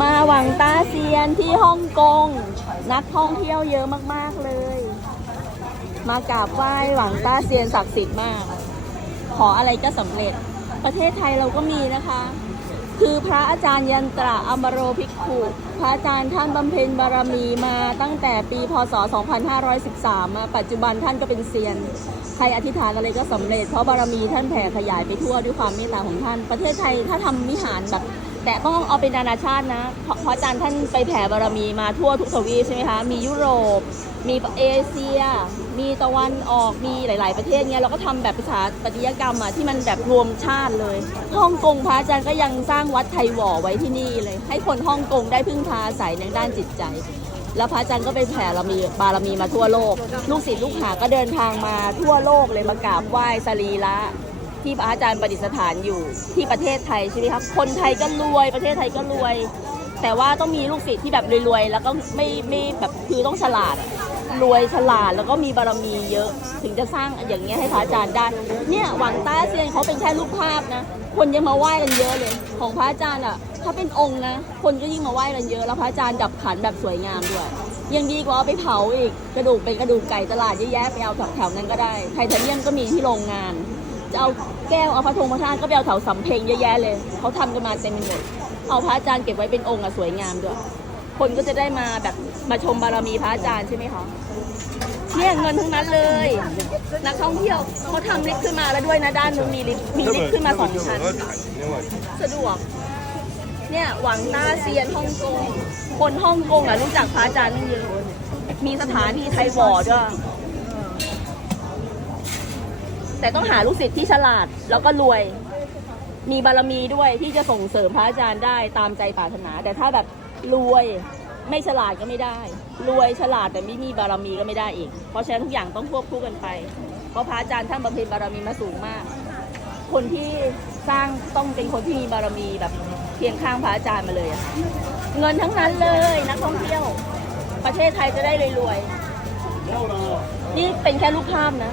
มาหวังตาเซียนที่ฮ่องกง นักท่องเที่ยวเยอะมากๆเลย มากราบไหว้หวังตาเซียนศักดิ์สิทธิ์มาก ขออะไรก็สำเร็จ ประเทศไทยเราก็มีนะคะ คือพระอาจารย์ยันตระอมโรภิกขุพระอาจารย์ท่านบำเพ็ญบารมีมาตั้งแต่ปีพศ 2513 มาปัจจุบันท่านก็เป็นเซียน ใครอธิษฐานอะไรก็สำเร็จ เพราะบารมีท่านแผ่ขยายไปทั่วด้วยความเมตตาของท่าน ประเทศไทยถ้าทำวิหารแบบ แต่ต้องเอาเป็นนานาชาตินะเพราะเพราะอาจารย์ท่านไปแผ่บารมีมาทั่วทุกทวีปใช่ไหมคะ มียุโรป มีเอเชีย มีตะวันออก มีหลาย ๆ ประเทศเนี้ยเราก็ทำแบบภาษาปฏิยกรรมอะที่มันแบบรวมชาติเลย ฮ่องกงพระอาจารย์ก็ยังสร้างวัดไทยหว่อไว้ที่นี่เลย ให้คนฮ่องกงได้พึ่งพาอาศัยในด้านจิตใจ แล้วพระอาจารย์ก็ไปแผ่บารมีบารมีมาทั่วโลก ลูกศิษย์ลูกหาก็เดินทางมาทั่วโลกเลยมากราบไหว้สรีระ ที่พระอาจารย์ประดิษฐานอยู่ที่ประเทศไทยใช่ไหมครับคนไทยก็รวยประเทศไทยก็รวย แต่ว่าต้องมีลูกศิษย์ที่แบบรวยๆแล้วก็ไม่ไม่แบบคือต้องฉลาดรวยฉลาดแล้วก็มีบารมีเยอะถึงจะสร้างอย่างเงี้ยให้พระอาจารย์ได้เนี่ยหวังต้าเซียนเขาเป็นแค่รูปภาพนะ คนยังมาไหว้กันเยอะเลย ของพระอาจารย์อะถ้าเป็นองค์นะคนก็ยิ่งมาไหว้กันเยอะ แล้วพระอาจารย์ดับขันแบบสวยงามด้วยยังดีกว่าเอาไปเผาอีกกระดูกเป็นกระดูกไก่ตลาดเยอะแยะไปเอาแถวๆนั้นก็ได้ไทเทเนียมก็มีที่โรงงาน จะเอาแก้วเอาพระธงพระธาตุก็ไปเอาแถวสำเพ็งเยอะแยะเลยเขาทำกันมาเต็มไปหมด เอาพระอาจารย์เก็บไว้เป็นองค์อะสวยงามด้วย คนก็จะได้มาแบบมาชมบารมีพระอาจารย์ใช่ไหมคะเนี่ยเงินทั้งนั้นเลย นักท่องเที่ยวเขาทำลิฟต์ขึ้นมาแล้วด้วยนะด้านนู้นมีลิฟต์มีลิฟต์ขึ้นมาสองชั้นสะดวก เนี่ยหวังต้าเซียนฮ่องกงคนฮ่องกงอะรู้จักพระอาจารย์ตั้งเยอะมีสถานีไทยบอร์ดด้วย แต่ต้องหาลูกศิษย์ที่ฉลาดแล้วก็รวย มีบารมีด้วยที่จะส่งเสริมพระอาจารย์ได้ตามใจปรารถนา แต่ถ้าแบบรวยไม่ฉลาดก็ไม่ได้ รวยฉลาดแต่ไม่มีบารมีก็ไม่ได้อีก เพราะฉะนั้นทุกอย่างต้องควบคู่กันไป เพราะพระอาจารย์ท่านบำเพ็ญบารมีมาสูงมาก คนที่สร้างต้องเป็นคนที่มีบารมีแบบเคียงข้างพระอาจารย์มาเลยเงินทั้งนั้นเลยนักท่องเที่ยว ประเทศไทยจะได้รวยๆนี่เป็นแค่รูปภาพนะ